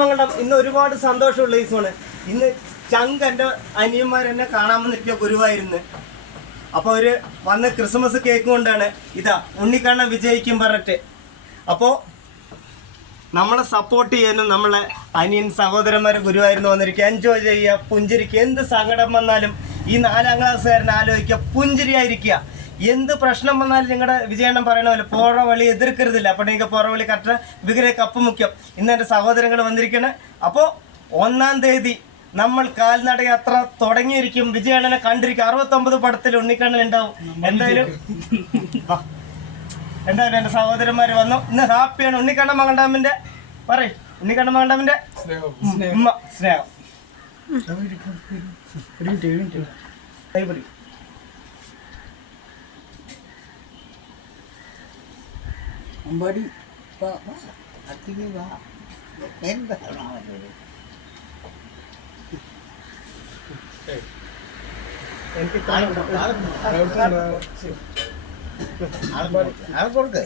ഉണ്ണിക്കണ്ണമംഗലം ഇന്ന് ഒരുപാട് സന്തോഷമുള്ള ദിവസമാണ് ഇന്ന് ചങ്ക് എന്റെ അനിയന്മാർ എന്നെ കാണാൻ വന്നിരിക്കുക ഗുരുവായിരുന്നു. അപ്പോൾ ഒരു വന്ന് ക്രിസ്മസ് കേക്ക് കൊണ്ടാണ് ഇതാ ഉണ്ണിക്കണ്ണൻ വിജയിക്കും പറഞ്ഞിട്ട്. അപ്പോൾ നമ്മളെ സപ്പോർട്ട് ചെയ്യാനും നമ്മളെ അനിയൻ സഹോദരന്മാർ ഗുരുവായിരുന്നു വന്നിരിക്കുക. എൻജോയ് ചെയ്യുക പുഞ്ചിരിക്കുക. എന്ത് സങ്കടം വന്നാലും ഈ നാലാം ക്ലാസ്സുകാരനെ ആലോചിക്കുക പുഞ്ചിരിയായിരിക്കുക. എന്ത് പ്രശ്നം വന്നാലും നിങ്ങളുടെ വിജയണ്ണം പറയണ പോലെ പോറ വഴി എതിർക്കരുതില്ല. അപ്പൊ നിങ്ങൾക്ക് പോറ വഴി കറക്റ്റ് വിഗ്രഹ കപ്പ് മുഖ്യം. ഇന്ന് എന്റെ സഹോദരങ്ങൾ വന്നിരിക്കണേ. അപ്പോൾ ഒന്നാം തീയതി നമ്മൾ കാൽനട യാത്ര തുടങ്ങിയിരിക്കും. വിജയണ്ണനെ കണ്ടിരിക്കും. അറുപത്തൊമ്പത് പടത്തിൽ ഉണ്ണിക്കണ്ണൻ ഉണ്ടാവും. എന്തായാലും. എന്തായാലും എന്റെ സഹോദരന്മാർ വന്നു. ഇന്ന് ഹാപ്പിയാണ് ഉണ്ണിക്കണ്ണൻ മകണ്ടാമിന്റെ പറയും. ഉണ്ണിക്കണ്ണൻ മകണ്ടാമിന്റെ സ്നേഹം. സ്നേഹം. அம்பாடி வா வா அத்திக்கு வா என்ப கொடுக்கு